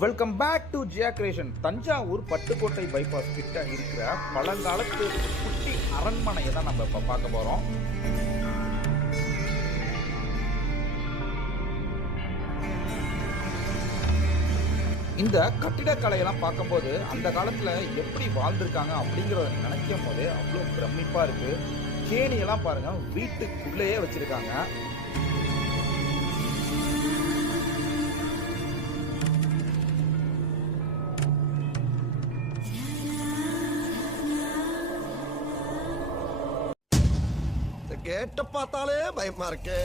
Welcome back to Jiya creation. Thanjavur Pattukkottai bypass கிட்ட இருக்கிற பழங்காலத்து குட்டி அரண்மனையை தான் நம்ம இப்போ பார்க்க போகிறோம். இந்த கட்டிடக்கலையெல்லாம் பார்க்கும்போது அந்த காலத்தில் எப்படி வாழ்ந்திருக்காங்க அப்படிங்கிறத நினைக்கும் போதே அவ்வளோ பிரமிப்பாக இருக்குது. கேணியெல்லாம் பாருங்கள், வீட்டுக்குள்ளேயே வச்சுருக்காங்க. கேட்ட பார்த்தாலே பயமா இருக்கு.